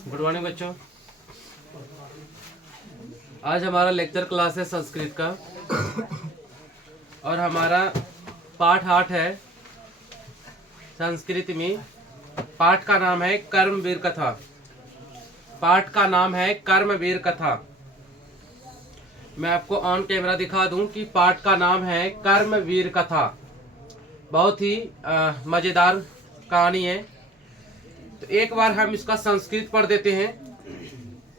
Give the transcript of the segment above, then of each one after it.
Good morning बच्चों। आज हमारा लेक्चर क्लास है संस्कृत का और हमारा पाठ 8 है संस्कृत में। पाठ का नाम है कर्मवीर कथा। पाठ का नाम है कर्मवीर कथा। मैं आपको ऑन कैमरा दिखा दूं कि पाठ का नाम है कर्मवीर कथा। बहुत ही मज़ेदार कहानी है। तो एक बार हम इसका संस्कृत पढ़ देते हैं,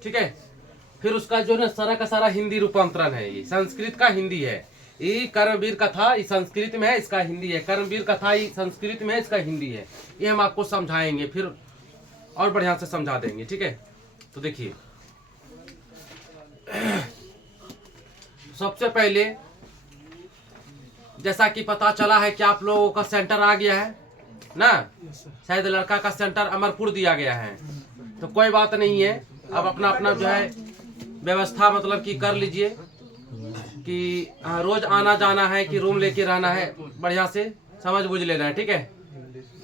ठीक है। फिर उसका जो है सारा का सारा हिंदी रूपांतरण है। ये संस्कृत का हिंदी है। ये कर्मवीर कथा ये संस्कृत में है, इसका हिंदी है। कर्मवीर कथा ये संस्कृत में है, इसका हिंदी है। ये हम आपको समझाएंगे, फिर और बढ़िया से समझा देंगे, ठीक है। तो देखिए, सबसे पहले जैसा कि पता चला है कि आप लोगों का सेंटर आ गया है ना। शायद लड़का का सेंटर अमरपुर दिया गया है, तो कोई बात नहीं है। अब अपना अपना जो है व्यवस्था मतलब कि कर लीजिए कि रोज आना जाना है कि रूम लेके रहना है, बढ़िया से समझ बुझ लेना है, ठीक है।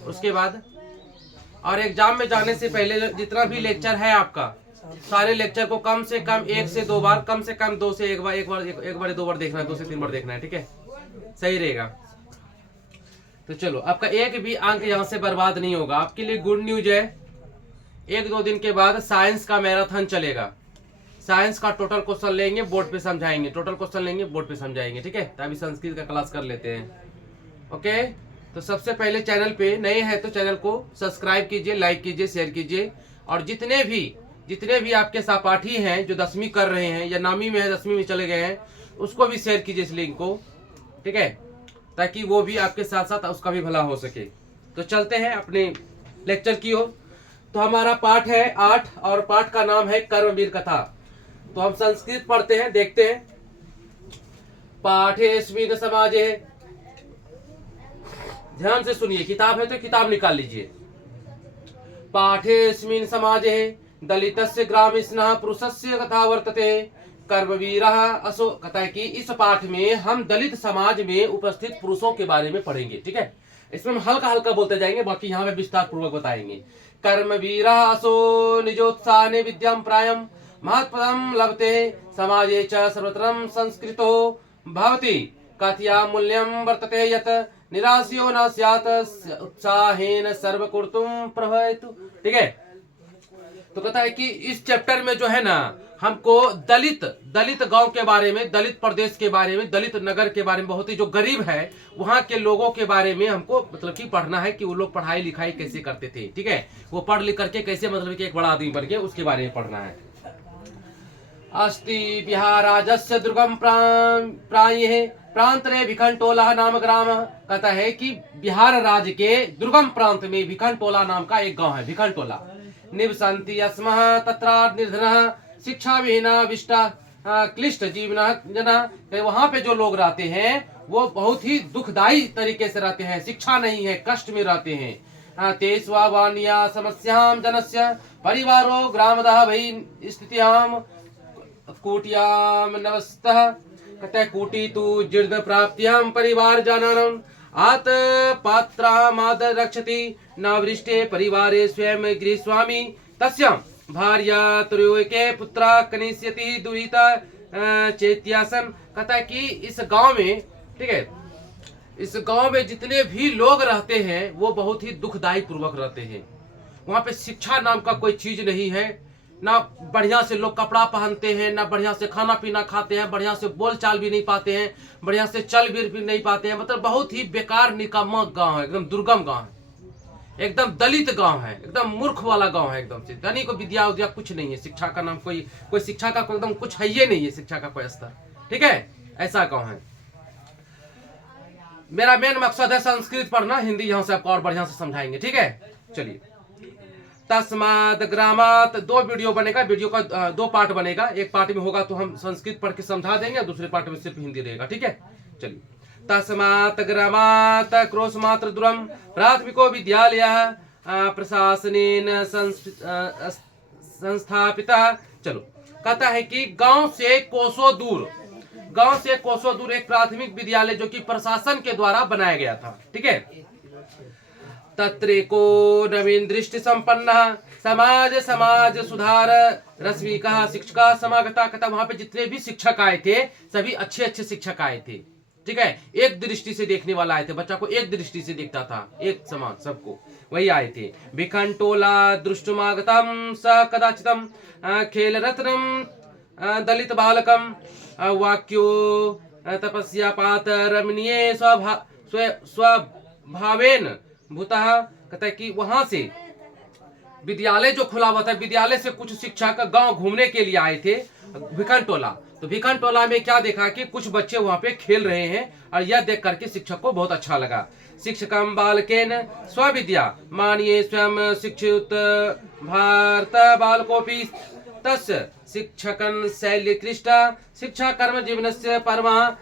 उसके बाद और एग्जाम में जाने से पहले जितना भी लेक्चर है आपका, सारे लेक्चर को कम से कम 1 से 2 बार, कम से कम 2 से 1 बार, एक बार 2 बार देखना है, 2 से 3 बार देखना है, ठीक है। सही रहेगा। तो चलो, आपका एक भी अंक यहाँ से बर्बाद नहीं होगा। आपके लिए गुड न्यूज है, 1-2 दिन के बाद साइंस का मैराथन चलेगा। साइंस का टोटल क्वेश्चन लेंगे, बोर्ड पे समझाएंगे। टोटल क्वेश्चन लेंगे, बोर्ड पे समझाएंगे, ठीक है। तभी संस्कृत का क्लास कर लेते हैं, ओके। तो सबसे पहले चैनल पे नए हैं तो चैनल को सब्सक्राइब कीजिए, लाइक कीजिए, शेयर कीजिए। और जितने भी आपके सहपाठी हैं जो 10वीं कर रहे हैं या 9वीं में है, 10वीं में चले गए हैं, उसको भी शेयर कीजिए इस लिंक को, ठीक है, ताकि वो भी आपके साथ साथ उसका भी भला हो सके। तो चलते हैं अपने लेक्चर की ओर। तो हमारा पाठ है 8 और पाठ का नाम है कर्मवीर कथा। तो हम संस्कृत पढ़ते हैं, देखते हैं। पाठेस्मिन् समाजे, ध्यान से सुनिए, किताब है तो किताब निकाल लीजिए। पाठेस्मिन् समाजे दलितस्य ग्रामीणः पुरुषस्य कथा वर्तते कर्मवीरः असो। कहता है कि इस पाठ में हम दलित समाज में उपस्थित पुरुषों के बारे में पढ़ेंगे, ठीक है। इसमें हम हल्का हल्का बोलते जाएंगे, बाकी यहाँ पे विस्तार पूर्वक बताएंगे। कर्मवीरः असो निजोत्साहने विद्यां प्रायं महत्पदं लभते समाजे च सर्वत्रं संस्कृतो भवति कथया मूल्यं वर्तते यत् निराश्यो न स्यात् उत्साहेन सर्व कुर्तुं प्रभवतु, ठीक है। तो कहता है कि इस चैप्टर में जो है ना, हमको दलित गांव के बारे में, दलित प्रदेश के बारे में, दलित नगर के बारे में, बहुत ही जो गरीब है वहां के लोगों के बारे में हमको मतलब कि पढ़ना है कि वो लोग पढ़ाई लिखाई कैसे करते थे, ठीक है। वो पढ़ लिख करके कैसे मतलब कि एक बड़ा आदमी बन गए, उसके बारे में पढ़ना है। अस्ति बिहाराजस्य दुर्गम प्राये प्रांतरे भिखनटोला नाम ग्राम। कहता है कि बिहार राज्य के दुर्गम प्रांत में भिखनटोला नाम का एक गांव है, भिखनटोला। निवसन्ति अस्मः तत्र निर्धनः शिक्षा विहीना विष्टा क्लिष्ट जीवन जना। वहां पे जो लोग रहते हैं वो बहुत ही दुखदायी तरीके से रहते हैं, शिक्षा नहीं है, कष्ट में रहते हैं। ते स्वावानिया समस्याम जनस्य परिवारो ग्रामदः भई स्थितियाम कूटियाम नवस्तः। कहते हैं कूटी तु जीर्ण प्राप्त्याम परिवार जानानम आत पात्रामाद रक्षति न वृष्टे परिवारे स्वयं गृहस्वामी तस्याम भार्या त्रयोके पुत्रा कनिष्यति दुहिता चेत्यासन। कहता है कि इस गांव में, ठीक है, इस गांव में जितने भी लोग रहते हैं वो बहुत ही दुखदायी पूर्वक रहते हैं। वहां पे शिक्षा नाम का कोई चीज नहीं है, ना बढ़िया से लोग कपड़ा पहनते हैं, ना बढ़िया से खाना पीना खाते हैं, बढ़िया से बोल चाल भी नहीं पाते हैं, बढ़िया से चल भी नहीं पाते हैं। मतलब बहुत ही बेकार निकम्मा गांव है, एकदम दुर्गम गांव है, एकदम दलित गांव है, एकदम मूर्ख वाला गांव है, एकदम से धनी को विद्या उद्या कुछ नहीं है। शिक्षा का नाम कोई शिक्षा का एकदम कुछ है ही नहीं है, शिक्षा का कोई स्तर, ठीक है। ऐसा गांव है। मेरा मेन मकसद है संस्कृत पढ़ना, हिंदी यहाँ से आपको और बढ़िया से समझाएंगे, ठीक है। चलिए, तस्माद ग्रामात 2 वीडियो बनेगा, वीडियो का 2 पार्ट बनेगा। एक पार्ट में होगा तो हम संस्कृत पढ़ के समझा देंगे, दूसरे पार्ट में सिर्फ हिंदी रहेगा, ठीक है। चलिए, तस्मात् ग्रामात् क्रोशमात्र दूरम प्राथमिको विद्यालयः प्रशासनेन संस्थापितः। चलो, कहता है कि गांव से कोसों दूर एक प्राथमिक विद्यालय जो कि प्रशासन के द्वारा बनाया गया था, ठीक है। तत्रेको नवीन दृष्टि संपन्न समाज सुधार रश्मिका शिक्षका समागता कथा। वहां पे जितने भी शिक्षक आए थे सभी अच्छे अच्छे शिक्षक आए थे, ठीक है। एक दृष्टि से देखने वाला आए थे, बच्चा को एक दृष्टि से देखता था, एक समान सबको, वही आए थे। विखंटोला दृष्टुमागतम स कदाचितम खेल रत्नम दलित बालकम वाक्यो तपस्या पात रमणीय स्वभावेन भूतः। कहता है कि वहां से विद्यालय जो खुला हुआ था, विद्यालय से कुछ शिक्षक गांव घूमने के लिए आए थे भिखनटोला। तो भिखनटोला में क्या देखा कि कुछ बच्चे वहां पे खेल रहे हैं और यह देख करके शिक्षक को बहुत अच्छा लगा। शिक्षकम बालकेन स्वविद्या मानिए स्वयं शिक्षित भारत बालकोपि तस्य शिक्षकन शैल्यकृष्ट शिक्षा कर्म जीवनस्य परमा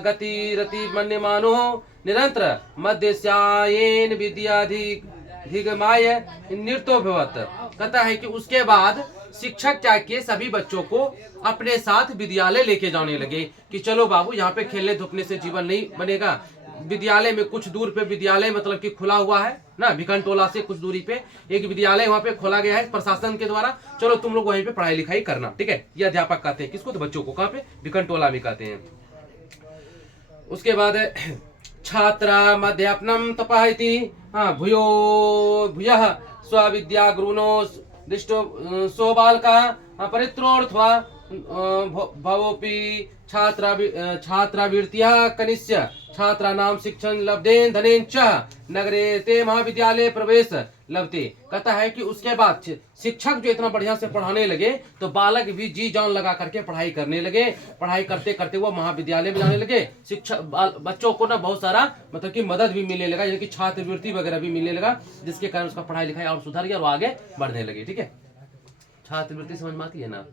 गतिरति मन्यमानो निरंतर मध्यस्यायेन विद्याधिगमाय नृतो भवत। कहता है कि उसके बाद शिक्षक क्या किए, सभी बच्चों को अपने साथ विद्यालय लेके जाने लगे कि चलो बाबू यहाँ पे खेलने धूपने से जीवन नहीं बनेगा। विद्यालय में कुछ दूर पे विद्यालय मतलब कि खुला हुआ है ना, भिखनटोला से कुछ दूरी पे एक विद्यालय वहाँ पे खोला गया है प्रशासन के द्वारा, चलो तुम लोग वहीं पे पढ़ाई लिखाई करना, ठीक है। ये अध्यापक कहते हैं किसको, तो बच्चों को। कहाँ पे, भिखनटोला में कहते हैं। उसके बाद छात्रा मध्यापनम तपः इति भूयो भूयः स्वविद्या गुरुनो दृष्टो सो बालका परित्रोऽर्थवा भवोपि छात्रावृत्तिः कनिष्य छात्राणां शिक्षण लब्धेन धनेन च नगरे ते महाविद्यालय प्रवेश लभते। कहता है कि उसके बाद शिक्षक जो इतना बढ़िया से पढ़ाने लगे तो बालक भी जी जान लगा करके पढ़ाई करने लगे। पढ़ाई करते करते वो महाविद्यालय में जाने लगे। शिक्षक बच्चों को ना बहुत सारा मतलब कि मदद भी मिलने लगा, यानी कि छात्रवृत्ति वगैरह भी मिलने लगा, जिसके कारण उसका पढ़ाई लिखाई और सुधर गया और आगे बढ़ने लगे, ठीक है। छात्रवृत्ति समझ में आती है ना,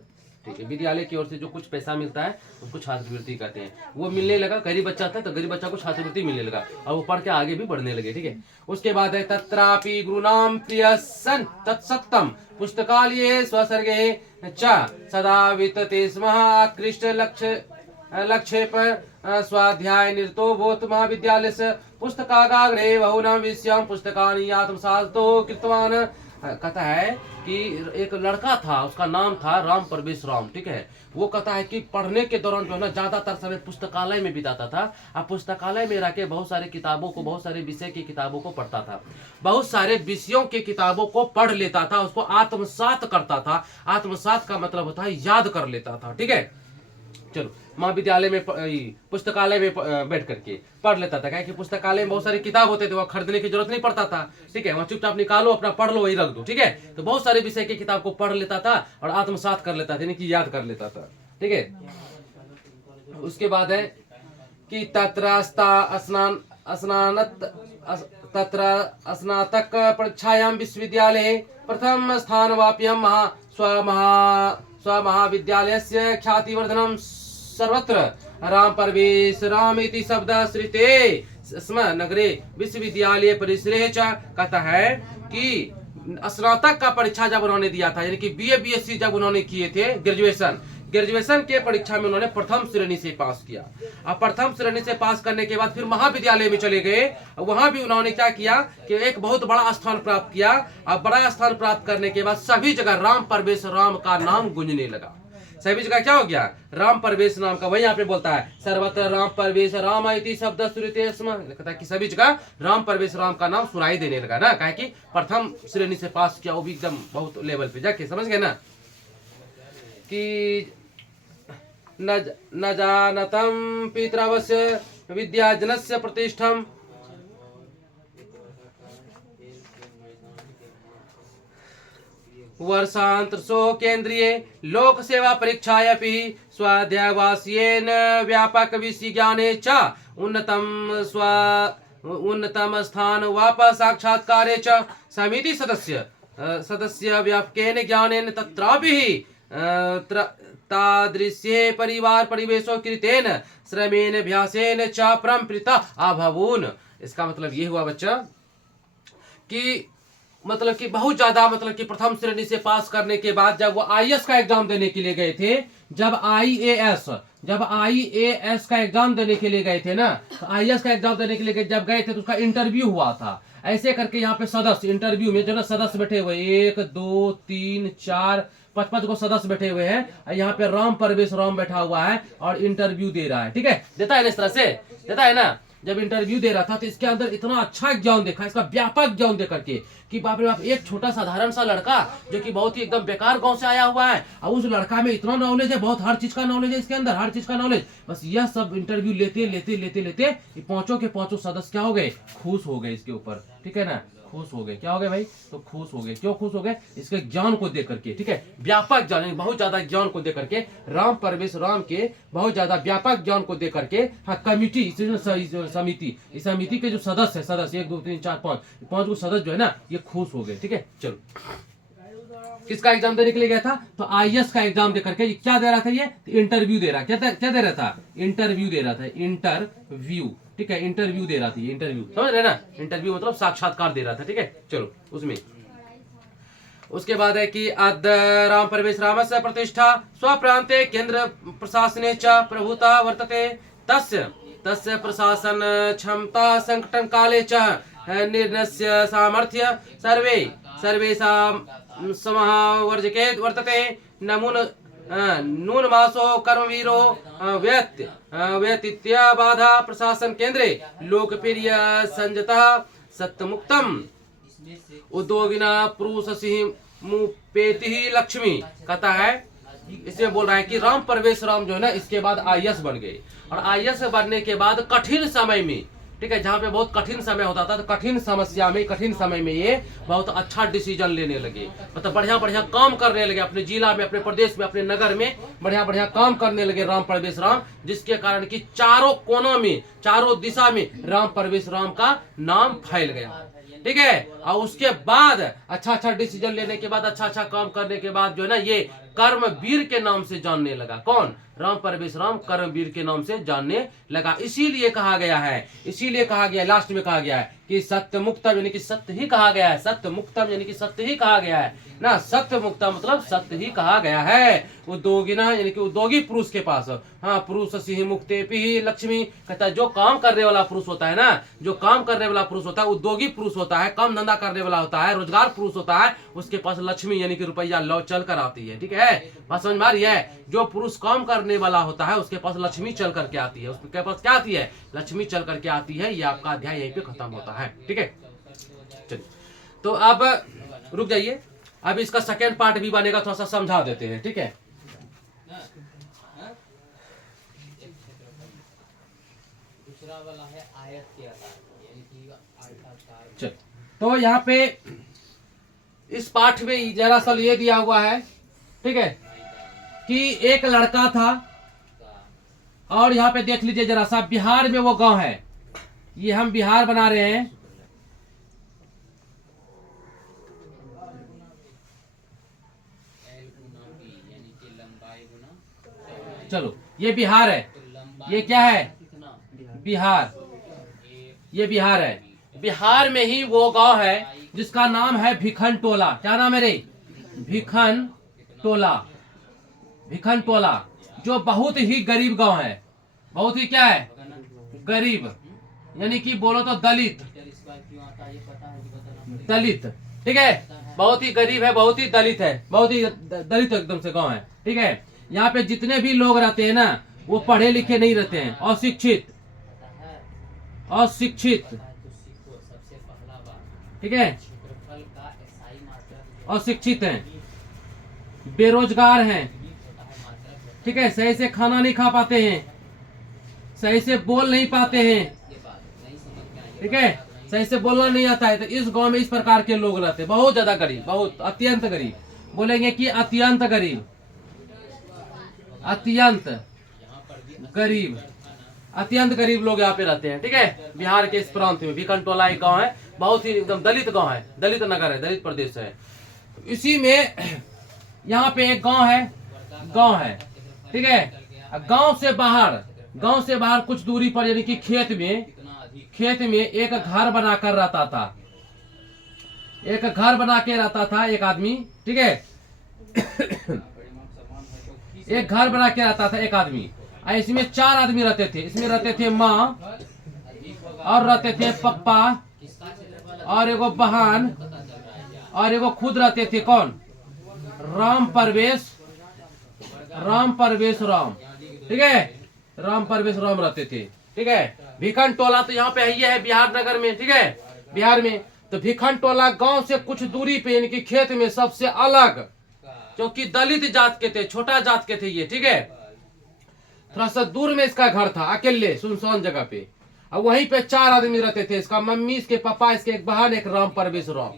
ठीक है। विद्यालय की ओर से जो कुछ पैसा मिलता है उसको छात्रवृत्ति कहते हैं। वो मिलने लगा, गरीब बच्चा था तो गरीब बच्चा को छात्रवृत्ति मिलने लगा और वो पढ़ के आगे भी बढ़ने लगे, ठीक है। उसके बाद है तत्रापि गुरुनाम प्रियसन तत्सत्यम पुस्तकालये स्वसर्गे च सदा वितते स्म आकृष्ट लक्ष्य पर स्वाध्याय निरतो भूत महाविद्यालय से पुस्तकागाग्रे बहुनाम विषयम पुस्तकानि आत्मसातो कृतवान। कहता है कि एक लड़का था, उसका नाम था राम प्रवेश राम, ठीक है। वो कहता है कि पढ़ने के दौरान जो है ना ज्यादातर समय पुस्तकालय में बिताता था। अब पुस्तकालय में रह बहुत सारे किताबों को, बहुत सारे विषय की किताबों को पढ़ता था, बहुत सारे विषयों की किताबों को पढ़ लेता था, उसको आत्मसात करता था। आत्मसात का मतलब होता है याद कर लेता था, ठीक है। चलो महाविद्यालय में पुस्तकालय में बैठ करके पढ़ लेता था। क्या कि पुस्तकालय में बहुत सारे किताब होते थे, वह खरीदने की जरूरत नहीं पड़ता था, ठीक है। वहाँ चुपचाप निकालो, अपना पढ़ लो, वही रख दो, ठीक है। तो बहुत सारे विषय की किताब को पढ़ लेता था और आत्मसात कर लेता था, यानी कि याद कर लेता था, ठीक है। उसके बाद है कि तत्र स्नातक परीक्षायाम विश्वविद्यालय प्रथम स्थान वाप्यम स्वमहाविद्यालयस्य ख्यातिवर्धनम सर्वत्र राम परवेश राम इति शब्द श्रुते स्म नगरे विश्वविद्यालय परिसरे च। कहता है कि स्नातक का परीक्षा जब उन्होंने दिया था, यानी कि बीए बीएससी जब उन्होंने किए थे, ग्रेजुएशन के परीक्षा में उन्होंने प्रथम श्रेणी से पास किया। अब प्रथम श्रेणी से पास करने के बाद फिर महाविद्यालय में चले गए। वहां भी उन्होंने क्या किया कि एक बहुत बड़ा स्थान प्राप्त किया। अब बड़ा स्थान प्राप्त करने के बाद सभी जगह राम परवेश राम का नाम गूंजने लगा। सभी जगह क्या हो गया, राम परवेश नाम का। वही यहाँ पे बोलता है सर्वत्र राम परवेश राम इति शब्द श्रुते स्म। कहता है कि सभी जगह राम परवेश राम का नाम सुनाई देने लगा ना, कहा कि प्रथम श्रेणी से पास किया, वो भी एकदम बहुत लेवल पे जाके, समझ गए ना। कि न जानतम पितृवस्य विद्याजनस्य प्रतिष्ठम वर्षांतरसो केंद्रीय लोक सेवा परीक्षायापि स्वाध्यायवास्येन व्यापक विषयज्ञाने च उन्नतम स्थान वाप साक्षात्कारे च समिति सदस्य व्यापकेन ज्ञानेन तत्रापि तादृश्ये परिवार परिवेशो कृतेन श्रमेण अभ्यासेन च परम्पृता अभवून। इसका मतलब ये हुआ बच्चा कि मतलब कि बहुत ज्यादा मतलब कि प्रथम श्रेणी से पास करने के बाद जब वो आईएएस का एग्जाम देने के लिए गए थे, जब आईएएस का एग्जाम देने के लिए गए थे ना, तो आईएएस का एग्जाम देने के लिए जब गए थे तो उसका इंटरव्यू हुआ था। ऐसे करके यहाँ पे सदस्य इंटरव्यू में जो ना सदस्य बैठे हुए 1 2 3 4 5 को सदस्य बैठे हुए हैं। यहाँ पे राम परवेश राम बैठा हुआ है और इंटरव्यू दे रहा है। ठीक है, देता है ना, इस तरह से देता है ना। जब इंटरव्यू दे रहा था तो इसके अंदर इतना अच्छा ज्ञान देखा, इसका व्यापक ज्ञान दे करके कि बाप रे बाप, एक छोटा साधारण सा लड़का जो कि बहुत ही एकदम बेकार गांव से आया हुआ है, और उस लड़का में इतना नॉलेज है, बहुत हर चीज का नॉलेज है इसके अंदर, हर चीज का नॉलेज। बस यह सब इंटरव्यू लेते लेते लेते लेते ये पांचों के पांचों सदस्य क्या हो गए, खुश हो गए इसके ऊपर। ठीक है ना, खुश हो गए। क्या हो गए भाई, तो खुश हो गए। क्यों खुश हो गए, इसके ज्ञान को देख करके। ठीक है, व्यापक ज्ञान, बहुत ज्यादा ज्ञान को देख करके, राम परवेश राम के बहुत ज्यादा व्यापक ज्ञान को देख करके, हाँ कमिटी समिति, इस समिति के जो सदस्य है, सदस्य 1 2 3 4 5 को सदस्य जो है ना, ये खुश हो गए। ठीक है, चलो किसका एग्जाम देने के लिए गया था, तो आईएएस का एग्जाम दे करके क्या दे रहा था, ये इंटरव्यू दे रहा, क्या दे रहा था, इंटरव्यू दे रहा था, इंटरव्यू। ठीक है, इंटरव्यू दे रहा था, इंटरव्यू समझ रहे ना, इंटरव्यू मतलब साक्षात्कार दे रहा था। ठीक है, चलो उसमें उसके बाद है कि अद्य राम परवेश रामस्य प्रतिष्ठा स्वप्रांते केंद्र प्रशासने च प्रभुता वर्तते तस्य प्रशासन क्षमता संकटन काले च निर्णस्य सामर्थ्य सर्वेषां समावर्जके वर्तते नून मासो कर्मवीरो व्यतीत्य बाधा प्रशासन केंद्रे लोकप्रिय संजता सत्यमुक्तम उद्योगिना पुरुष सिंह मुपेति लक्ष्मी। कहता है, इसमें बोल रहा है कि राम परवेश राम जो है ना, इसके बाद आईएएस बन गए, और आईएएस बनने के बाद कठिन समय में, ठीक है, जहाँ पे बहुत कठिन समय होता था, तो कठिन समस्या में, कठिन समय में ये बहुत अच्छा डिसीजन लेने लगे, मतलब बढ़िया बढ़िया काम करने लगे, अपने जिला में, अपने प्रदेश में, अपने नगर में बढ़िया बढ़िया काम करने लगे राम परवेश राम, जिसके कारण कि चारों कोनों में, चारों दिशा में राम परवेश राम का नाम फैल गया। ठीक है, और उसके बाद अच्छा अच्छा डिसीजन लेने के बाद, अच्छा अच्छा काम करने के बाद जो है ना, ये कर्मवीर के नाम से जानने लगा। कौन, राम परवेश राम कर्मवीर के नाम से जानने लगा। इसीलिए कहा गया है, इसीलिए कहा गया, लास्ट में कहा गया है कि सत्य मुक्तम, यानी कि सत्य ही कहा गया है, सत्य मुक्तम यानी कि सत्य ही कहा गया है ना, सत्य मुक्तम मतलब सत्य ही कहा गया है। उद्योगिना यानी कि उद्योगी पुरुष के पास, हाँ पुरुष सिंह मुक्तेपि लक्ष्मी। कहता है जो काम करने वाला पुरुष होता है ना, जो काम करने वाला पुरुष होता है, उद्योगी पुरुष होता है, काम धंधा करने वाला होता है, रोजगार पुरुष होता है, उसके पास लक्ष्मी यानी कि रुपया लौ चल कर आती है। ठीक है, बात समझ में आ रही है, जो पुरुष काम करने वाला होता है उसके पास लक्ष्मी चल करके आती है, उसके पास क्या आती है, लक्ष्मी चल करके आती है। ये आपका अध्याय यहीं पे खत्म होता है। ठीक है, चलिए तो अब रुक जाइए, अब इसका सेकेंड पार्ट भी बनेगा, थोड़ा सा समझा देते हैं। ठीक है, दूसरा वाला है आयत के आधार, यानी कि चल, तो यहाँ पे इस पाठ में जरा सा ये दिया हुआ है, ठीक है, कि एक लड़का था, और यहाँ पे देख लीजिए जरा सा, बिहार में वो गांव है, ये हम बिहार बना रहे हैं, चलो ये बिहार है, ये क्या है, बिहार, ये बिहार है। बिहार में ही वो गांव है जिसका नाम है भिखन टोला। क्या नाम है रे, भिखन टोला, भिखन टोला, जो बहुत ही गरीब गांव है, बहुत ही क्या है, गरीब, यानी कि बोलो तो दलित, दलित। ठीक है, बहुत ही गरीब है, बहुत ही दलित है, बहुत ही दलित एकदम से गांव है। ठीक है, यहाँ पे जितने भी लोग रहते हैं ना, वो पढ़े लिखे नहीं रहते हैं, अशिक्षित, अशिक्षित। ठीक है, अशिक्षित हैं, बेरोजगार हैं। ठीक है, सही से खाना नहीं खा पाते हैं, सही से बोल नहीं पाते हैं। ठीक है, सही से बोलना नहीं आता है। तो इस गांव में इस प्रकार के लोग रहते हैं, बहुत ज्यादा गरीब, बहुत अत्यंत गरीब, बोलेंगे कि अत्यंत गरीब, अत्यंत गरीब, अत्यंत गरीब लोग यहाँ पे रहते हैं। ठीक है, बिहार के इस प्रांत में भिखन टोला एक गांव है, बहुत ही एकदम दलित गांव है, दलित नगर है, दलित प्रदेश है। इसी में यहाँ पे एक गांव है, गांव है। ठीक है, गांव से बाहर कुछ दूरी पर, यानी कि खेत में एक घर बनाकर रहता था, एक घर बना के रहता था एक आदमी। ठीक है, एक घर बना के रहता था एक आदमी, इसमें 4 आदमी रहते थे। इसमें रहते थे माँ, और रहते थे पप्पा, और एगो बहन और एगो खुद रहते थे। कौन? राम परवेश राम, ठीक है, राम परवेश राम रहते थे, ठीक है। भिखन टोला तो यहाँ पे ही है बिहार नगर में, ठीक है, बिहार में। तो भिखन टोला गांव से कुछ दूरी पे इनके खेत में सबसे अलग, क्योंकि दलित जात के थे, छोटा जात के थे ये, ठीक है। थोड़ा सा दूर में इसका घर था, अकेले सुनसान जगह पे। और वहीं पे 4 आदमी रहते थे, इसका मम्मी, इसके पापा, इसके एक बहन, एक राम परवेश राम,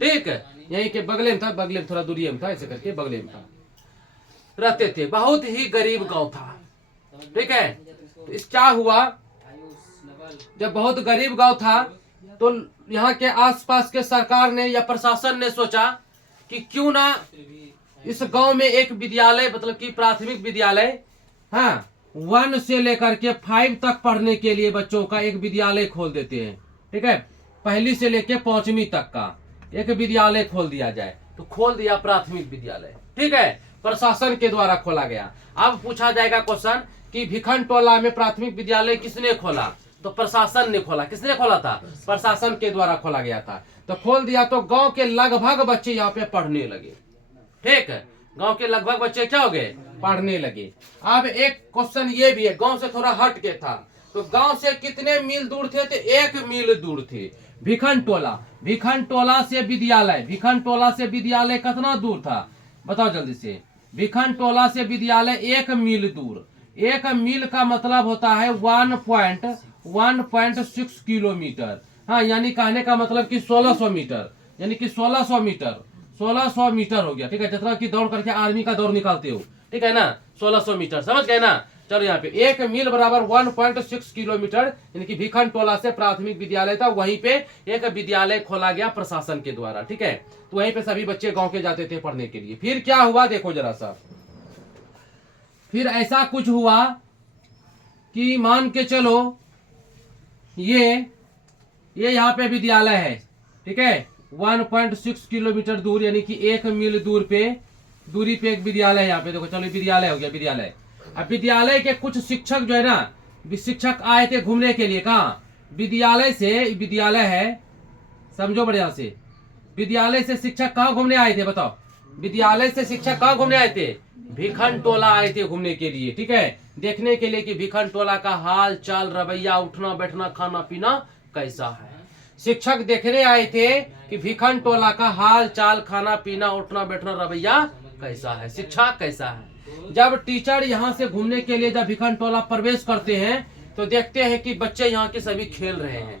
ठीक है। यहीं के बगले में था, बगले में थोड़ा दूरी में था, ऐसे करके बगले में था, रहते थे। बहुत ही गरीब गांव था, ठीक है। तो इस क्या हुआ, जब बहुत गरीब गांव था तो यहाँ के आसपास के सरकार ने या प्रशासन ने सोचा कि क्यों ना इस गांव में एक विद्यालय, मतलब कि प्राथमिक विद्यालय, हाँ, 1 से लेकर के 5 तक पढ़ने के लिए बच्चों का एक विद्यालय खोल देते हैं, ठीक है। पहली से लेकर 5वीं तक का एक विद्यालय खोल दिया जाए। तो खोल दिया प्राथमिक विद्यालय, ठीक है, प्रशासन के द्वारा खोला गया। अब पूछा जाएगा क्वेश्चन कि भिखन टोला में प्राथमिक विद्यालय किसने खोला? तो प्रशासन ने खोला। किसने खोला था? प्रशासन के द्वारा खोला गया था। तो खोल दिया तो गांव के लगभग बच्चे यहाँ पे पढ़ने लगे, ठीक है। गांव के लगभग बच्चे क्या हो गए? पढ़ने लगे। अब एक क्वेश्चन ये भी है, गांव से थोड़ा हट के था, तो गांव से कितने मील दूर थे? तो 1 मील दूर थे भिखन टोला। भिखन टोला से विद्यालय, भिखन टोला से विद्यालय कितना दूर था बताओ जल्दी से। भिखन टोला से विद्यालय 1 मील दूर। 1 मील का मतलब होता है 1.6 किलोमीटर। हाँ, यानी कहने का मतलब कि 1600 मीटर, यानी कि 1600 मीटर हो गया, ठीक है। जितना कि दौड़ करके आर्मी का दौड़ निकालते हो, ठीक है ना, 1600 मीटर, समझ गए ना। चलो यहाँ पे 1 मील बराबर 1.6 किलोमीटर, यानी कि भिखन टोला से प्राथमिक विद्यालय था, वहीं पे एक विद्यालय खोला गया प्रशासन के द्वारा, ठीक है। तो वहीं पे सभी बच्चे गांव के जाते थे पढ़ने के लिए। फिर क्या हुआ देखो जरा सा। फिर ऐसा कुछ हुआ कि मान के चलो ये यहाँ पे विद्यालय है, ठीक है, 1.6 किलोमीटर दूर, यानी कि 1 मील दूरी पे एक विद्यालय है। यहाँ पे देखो, चलो विद्यालय हो गया, विद्यालय। अब विद्यालय के कुछ शिक्षक जो है ना, शिक्षक आए थे घूमने के लिए। कहाँ? विद्यालय से, विद्यालय है, समझो बढ़िया से, विद्यालय से शिक्षक कहाँ घूमने आए थे बताओ? विद्यालय से शिक्षक कहाँ घूमने आए थे? भिखन टोला आए थे घूमने के लिए, ठीक है, देखने के लिए कि भिखन टोला का हाल चाल, रवैया, उठना बैठना, खाना पीना कैसा है। शिक्षक देखने आए थे कि भिखन टोला का हाल चाल, खाना पीना, उठना बैठना, रवैया कैसा है, शिक्षा कैसा है। जब टीचर यहाँ से घूमने के लिए जब भिखन टोला प्रवेश करते हैं तो देखते हैं कि बच्चे यहाँ के सभी खेल रहे हैं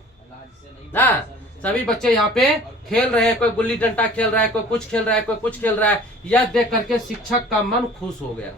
ना, सभी बच्चे यहाँ पे खेल रहे हैं। कोई गुल्ली डंडा खेल रहा है, कोई कुछ खेल रहा है, कोई कुछ खेल रहा है। यह देख करके शिक्षक का मन खुश हो गया,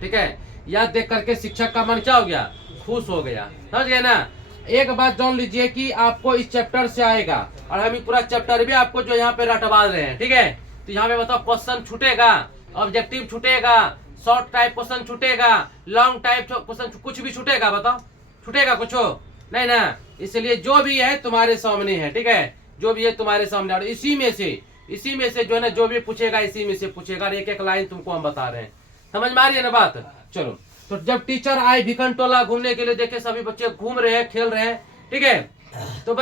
ठीक है। यह देख करके शिक्षक का मन क्या हो गया? खुश हो गया, समझ गए ना। एक बात जान लीजिए कि आपको इस चैप्टर से आएगा, और हम पूरा चैप्टर भी आपको जो यहाँ पे रटवा रहे हैं, ठीक है। तो यहाँ पे बताओ क्वेश्चन छूटेगा, ऑब्जेक्टिव छूटेगा, शॉर्ट टाइप क्वेश्चन छूटेगा, लॉन्ग टाइप क्वेश्चन, कुछ भी छूटेगा बताओ? छूटेगा कुछ हो नहीं ना। इसलिए जो भी है तुम्हारे सामने है, ठीक है, जो भी है तुम्हारे सामने, और इसी में से जो है ना, जो भी पूछेगा इसी में से पूछेगा, और एक एक लाइन तुमको हम बता रहे हैं, समझ में आ रही है ना बात। चलो, तो जब टीचर आए भिखन टोला घूमने के लिए, देखे सभी बच्चे घूम रहे हैं, खेल रहे हैं, ठीक है, तो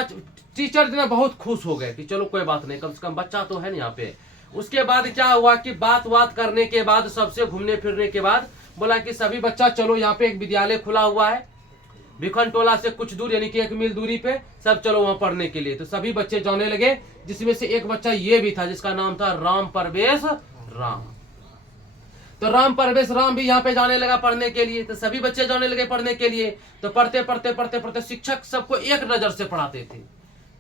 टीचर जो है बहुत खुश हो गए कि चलो कोई बात नहीं, कम से कम बच्चा तो है ना यहाँ पे। उसके बाद क्या हुआ कि बात करने के बाद, सबसे घूमने फिरने के बाद बोला कि सभी बच्चा चलो, यहाँ पे एक विद्यालय खुला हुआ है भिखन टोला से कुछ दूर, यानी कि 1 मील दूरी पे, सब चलो वहां पढ़ने के लिए। तो सभी बच्चे जाने लगे, जिसमें से एक बच्चा ये भी था जिसका नाम था राम परवेश राम। तो राम परवेश राम भी यहाँ पे जाने लगा पढ़ने के लिए। तो सभी बच्चे जाने लगे पढ़ने के लिए। तो पढ़ते शिक्षक सबको एक नजर से पढ़ाते थे,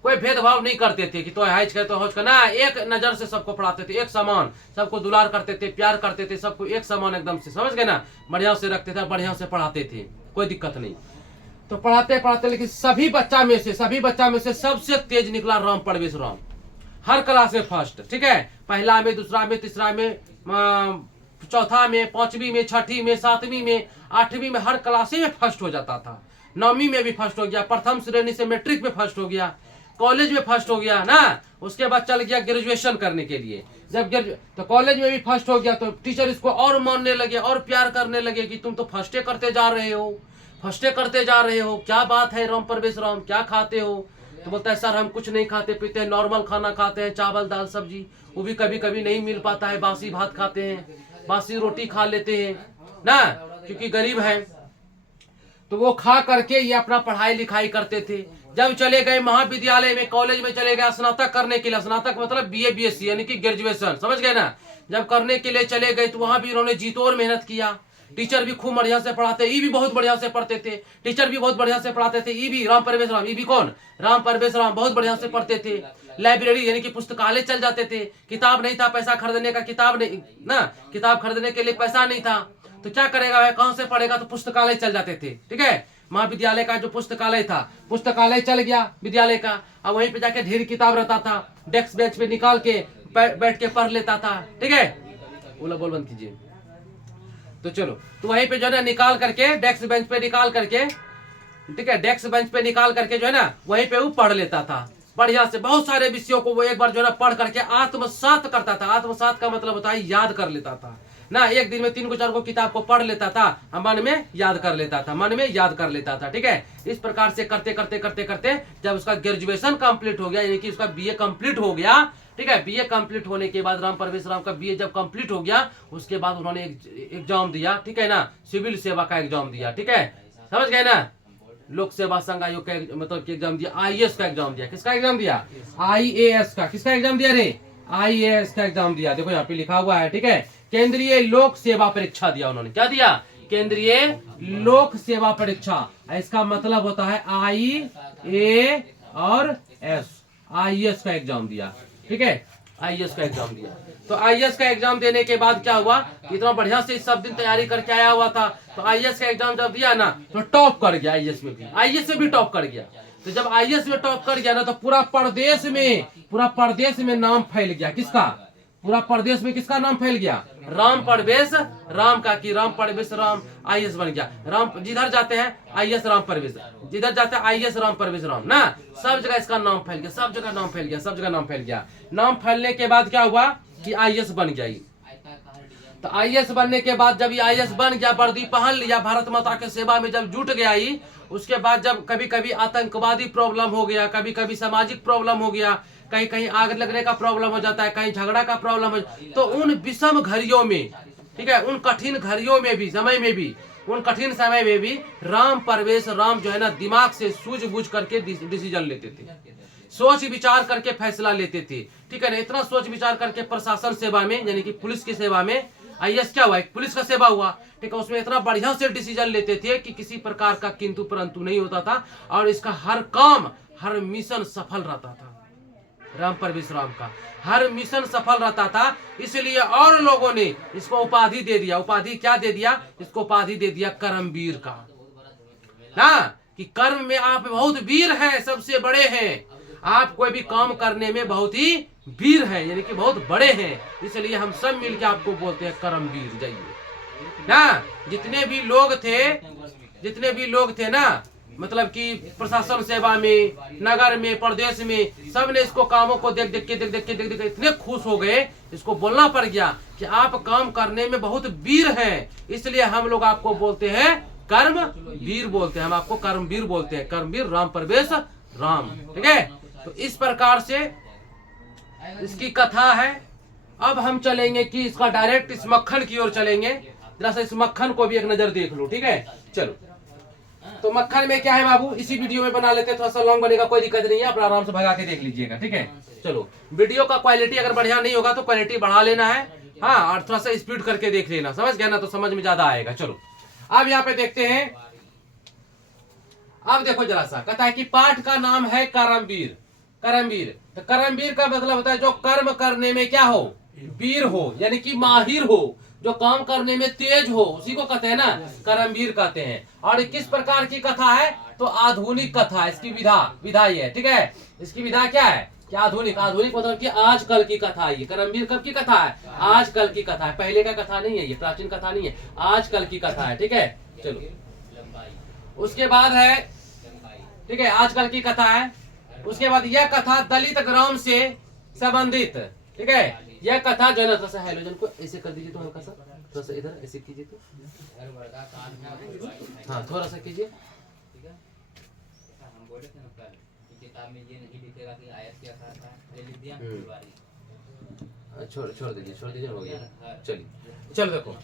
कोई भेदभाव नहीं करते थे कि तो हज कर तो हज कर ना, एक नजर से सबको पढ़ाते थे, एक समान, सबको दुलार करते थे, प्यार करते थे, सबको एक समान एकदम से, समझ गए ना, बढ़िया से रखते थे, बढ़िया से पढ़ाते थे, कोई दिक्कत नहीं। तो पढ़ाते लेकिन सभी बच्चा में से सबसे तेज निकला राम परवेश राम, हर क्लास में फर्स्ट, ठीक है, पहला में, दूसरा में, तीसरा में, चौथा में, 5वीं में, 6वीं में, 7वीं में, 8वीं में, हर क्लास में फर्स्ट हो जाता था। 9वीं में भी फर्स्ट हो गया, प्रथम श्रेणी से मैट्रिक में फर्स्ट हो गया, कॉलेज में फर्स्ट हो गया ना। उसके बाद चल गया ग्रेजुएशन करने के लिए, जब तो कॉलेज में भी फर्स्ट हो गया। तो टीचर इसको और मानने लगे और प्यार करने लगे कि तुम तो फर्स्टे करते जा रहे हो, क्या बात है राम परवेश राम, क्या खाते हो, तो बोलता है सर हम कुछ नहीं खाते पीते हैं, नॉर्मल खाना खाते हैं, चावल दाल सब्जी, वो भी कभी कभी नहीं मिल पाता है, बासी भात खाते हैं, बासी रोटी खा लेते हैं ना, क्योंकि गरीब है। तो वो खा करके ये अपना पढ़ाई लिखाई करते थे। जब चले गए महाविद्यालय में, कॉलेज में चले गए स्नातक करने के लिए, स्नातक मतलब बीए बीएससी यानी कि ग्रेजुएशन, समझ गए ना। जब करने के लिए चले गए तो वहां भी उन्होंने जी तोड़ मेहनत किया। टीचर भी खूब बढ़िया से पढ़ाते, ये भी बहुत बढ़िया से पढ़ते थे, टीचर भी बहुत बढ़िया से पढ़ाते थे, ये भी राम परवेश राम, ये भी कौन, राम परवेश राम बहुत बढ़िया से पढ़ते थे। लाइब्रेरी यानी कि पुस्तकालय चल जाते थे, किताब नहीं था, पैसा खरीदने का किताब नहीं ना, किताब खरीदने के लिए पैसा नहीं था, तो क्या करेगा, कहां से पढ़ेगा, तो पुस्तकालय चल जाते थे। ठीक है, महाविद्यालय का जो पुस्तकालय था, पुस्तकालय चल गया विद्यालय का, और वहीं पे जाके ढेर किताब रहता था, डेस्क बेंच पे निकाल के बैठ के पढ़ लेता था। ठीक है, बोला बोल बंद कीजिए। तो चलो, तो वहीं पे जो है ना निकाल करके डेस्क बेंच पे निकाल करके, ठीक है, डेस्क बेंच पे निकाल करके जो है ना वहीं पे वो पढ़ लेता था बढ़िया से। बहुत सारे विषयों को वो एक बार जो है ना पढ़ करके आत्मसात करता था। आत्मसात का मतलब होता है याद कर लेता था ना, एक दिन में 3 को 4 को किताब को पढ़ लेता था, मन में याद कर लेता था, मन में याद कर लेता था। ठीक है, इस प्रकार से करते करते करते करते जब उसका ग्रेजुएशन कंप्लीट हो गया, यानी कि उसका बीए कंप्लीट हो गया, ठीक है, बीए कंप्लीट होने के बाद राम परवेश राम का बीए जब कंप्लीट हो गया, उसके बाद उन्होंने एग्जाम दिया, ठीक है ना, सिविल सेवा का एग्जाम दिया। ठीक है, समझ गए ना, लोक सेवा संघ आयोग का मतलब एग्जाम दिया, आईएएस का एग्जाम दिया। किसका एग्जाम दिया, आईएएस का। किसका एग्जाम दिया रे, आईएएस का एग्जाम दिया। देखो यहाँ पे लिखा हुआ है, ठीक है, केंद्रीय लोक सेवा परीक्षा दिया उन्होंने। क्या दिया, केंद्रीय लोक सेवा परीक्षा। इसका मतलब होता है आई और एस, आईएएस का एग्जाम दिया। ठीक है, आईएएस का एग्जाम दिया। तो आईएएस का एग्जाम देने के बाद क्या हुआ, इतना बढ़िया से सब दिन तैयारी करके आया हुआ था, तो आईएएस का एग्जाम जब दिया ना तो टॉप कर गया, आईएएस में भी, आईएएस में भी टॉप कर गया। तो जब आईएएस में टॉप कर गया ना तो पूरा प्रदेश में नाम फैल गया। किसका, पूरा प्रदेश में किसका नाम फैल गया, राम परवेश राम का, कि राम परवेश राम आईएएस बन गया। राम जिधर जाते हैं आईएएस राम परवेश, जिधर जाते हैं आईएएस राम परवेश राम ना, सब जगह इसका नाम फैल गया, सब जगह नाम फैल गया, सब जगह नाम फैल गया। नाम फैलने के बाद क्या हुआ कि आईएएस बन गया। तो आईएएस बनने के बाद जब ये आईएएस बन गया, वर्दी पहन लिया, भारत माता के सेवा में जब जुट गया ही, उसके बाद जब कभी कभी आतंकवादी प्रॉब्लम हो गया, कभी कभी सामाजिक प्रॉब्लम हो गया, कहीं कहीं आग लगने का प्रॉब्लम हो जाता है, कहीं झगड़ा का प्रॉब्लम हो, तो उन विषम घड़ियों में, ठीक है, उन कठिन घड़ियों में भी, समय में भी, उन कठिन समय में भी राम परवेश राम जो है ना दिमाग से सूझबूझ करके डिसीजन लेते थे, सोच विचार करके फैसला लेते थे। ठीक है ना, इतना सोच विचार करके प्रशासन सेवा में यानी कि पुलिस की सेवा में, आईएएस क्या हुआ, एक पुलिस का सेवा हुआ। ठीक है, उसमें इतना बढ़िया से डिसीजन लेते थे कि किसी प्रकार का किंतु परंतु नहीं होता था, और इसका हर काम हर मिशन सफल रहता था। राम परवेश राम का हर मिशन सफल रहता था, इसलिए और लोगों ने इसको उपाधि दे दिया। उपाधि क्या दे दिया, इसको उपाधि दे दिया कर्मवीर का, ना, कि कर्म में आप बहुत वीर हैं, सबसे बड़े हैं, आप कोई भी काम करने में बहुत ही वीर हैं, यानी कि बहुत बड़े हैं, इसलिए हम सब मिलकर आपको बोलते हैं कर्मवीर। जाइए ना, जितने भी लोग थे ना, मतलब कि प्रशासन सेवा में, नगर में, प्रदेश में, सब ने इसको कामों को देख देख के इतने खुश हो गए, इसको बोलना पड़ गया कि आप काम करने में बहुत वीर हैं, इसलिए हम लोग आपको बोलते हैं कर्मवीर बोलते हैं, हम आपको कर्मवीर बोलते हैं, कर्मवीर राम परवेश राम। ठीक है, तो इस प्रकार से इसकी कथा है। अब हम चलेंगे कि इसका डायरेक्ट इस मक्खन की ओर चलेंगे, जरा सा इस मक्खन को भी एक नजर देख लो। ठीक है, चलो, तो मक्खन में क्या है बाबू, इसी वीडियो में बना लेते हैं, थोड़ा सा लॉन्ग बनेगा, कोई दिक्कत नहीं है, आप आराम से भगा के देख लीजिएगा। ठीक है, चलो, वीडियो का क्वालिटी अगर बढ़िया नहीं होगा तो क्वालिटी बढ़ा लेना है, हाँ, और थोड़ा सा स्पीड करके देख लेना, समझ गया ना, तो समझ में ज्यादा आएगा। चलो, अब यहाँ पे देखते हैं, अब देखो जरा सा, कहता है कि पाठ का नाम है कर्मवीर। कर्मवीर, तो कर्मवीर का मतलब होता है जो कर्म करने में क्या हो, वीर हो, यानी कि माहिर हो, जो काम करने में तेज हो, उसी को कहते हैं ना कर्मवीर कहते हैं। और किस प्रकार की कथा है, तो आधुनिक कथा, इसकी विधा ये है। ठीक है, इसकी विधा क्या है, क्या आधुनिक, आधुनिक मतलब कि आजकल की कथा है। ये कर्मवीर कब की कथा है, आजकल की कथा है, पहले का कथा नहीं है, ये प्राचीन कथा नहीं है, आजकल की कथा है। ठीक है, चलो, उसके बाद है, ठीक है, आजकल की कथा है। उसके बाद यह कथा दलित ग्राम से संबंधित, ठीक है, यह कथा जो है ना, थोड़ा सा हेलोजन को ऐसे कर दीजिए, तो हल्का सा, थोड़ा सा इधर ऐसे कीजिए, तो हाँ थोड़ा सा कीजिए, किताब में ये नहीं लिखेगा कि आयत क्या था, ये लिख दिया फुलवारी। छोड़ दीजिए हो गया। चलिए चलो देखो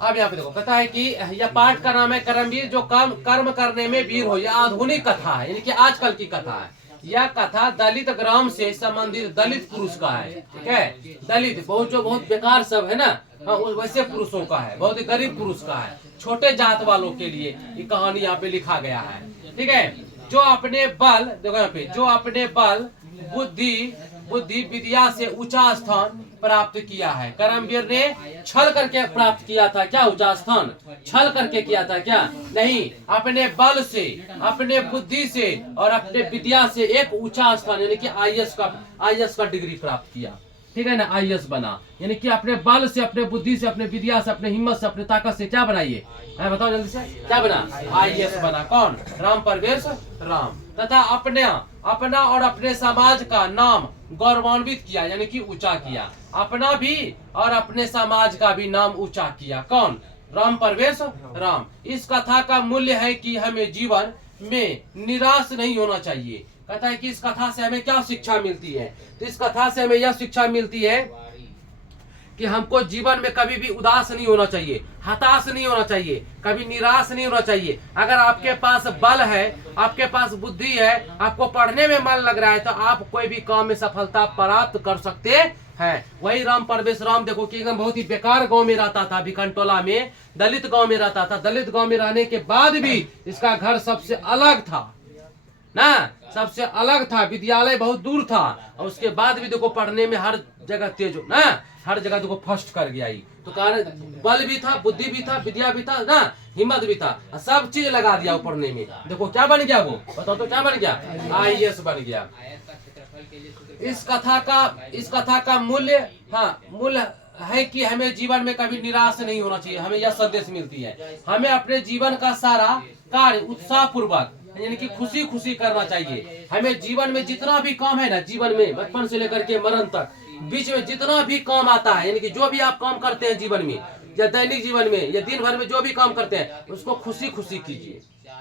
अब यहाँ पे देखो कहता है कि यह पाठ का नाम है कर्मवीर, जो कर्म करने में वीर हो। यह आधुनिक कथा है, यानी कि आजकल की कथा है। यह कथा दलित ग्राम से संबंधित दलित पुरुष का है, ठीक है। दलित बहुत बेकार सब है ना, वैसे पुरुषों का है, बहुत ही गरीब पुरुष का है, छोटे जात वालों के लिए ये कहानी यहाँ पे लिखा गया है, ठीक है। जो अपने बल, देखो यहाँ पे, जो अपने बल बुद्धि विद्या से ऊंचा स्थान प्राप्त किया है। कर्मवीर ने छल करके प्राप्त किया था क्या ऊंचा स्थान? छल करके किया था क्या? नहीं, अपने बल से, अपने बुद्धि से और अपने विद्या से एक ऊंचा स्थान, यानी कि आईएएस का डिग्री प्राप्त किया, ठीक है ना। आईएएस बना, यानी कि अपने बल से, अपने बुद्धि से, अपने विद्या से, अपने हिम्मत से, अपने ताकत से क्या बनाइए, बताओ जल्दी से, क्या बना? आईएएस बना। कौन? राम परवेश राम। तथा अपना और अपने समाज का नाम गौरवान्वित किया, यानी कि ऊंचा किया। अपना भी और अपने समाज का भी नाम ऊंचा किया। कौन? राम परवेश राम। इस कथा का मूल्य है कि हमें जीवन में निराश नहीं होना चाहिए। कहता है कि इस कथा से हमें क्या शिक्षा मिलती है? तो इस कथा से हमें यह शिक्षा मिलती है कि हमको जीवन में कभी भी उदास नहीं होना चाहिए, हताश नहीं होना चाहिए, कभी निराश नहीं होना चाहिए। अगर आपके पास बल है, आपके पास बुद्धि है, आपको पढ़ने में मन लग रहा है, तो आप कोई भी काम में सफलता प्राप्त कर सकते हैं। वही राम परवेश राम देखो कि एकदम बहुत ही बेकार गांव में रहता था, भिखनटोला में, दलित गांव में रहता था। दलित गांव में रहने के बाद भी इसका घर सबसे अलग था ना, सबसे अलग था, विद्यालय बहुत दूर था, और उसके बाद भी देखो पढ़ने में हर जगह तेज हो ना, हर जगह देखो फर्स्ट कर गया। तो कारण बल भी था, बुद्धि भी था, विद्या भी था ना, हिम्मत भी था, सब चीज लगा दिया वो पढ़ने में। देखो क्या बन गया वो, बताओ तो क्या बन गया? आईएएस बन गया। इस कथा का मूल्य, मूल्य है कि हमें जीवन में कभी निराश नहीं होना चाहिए। हमें यह संदेश मिलती है, हमें अपने जीवन का सारा कार्य उत्साह पूर्वक, यानी कि खुशी खुशी करना चाहिए। हमें जीवन में जितना भी काम है ना, जीवन में बचपन से लेकर के मरण तक, बीच में जितना भी काम आता है, यानी कि जो भी आप काम करते हैं जीवन में, या दैनिक जीवन में, या दिन भर में जो भी काम करते हैं, उसको खुशी खुशी कीजिए,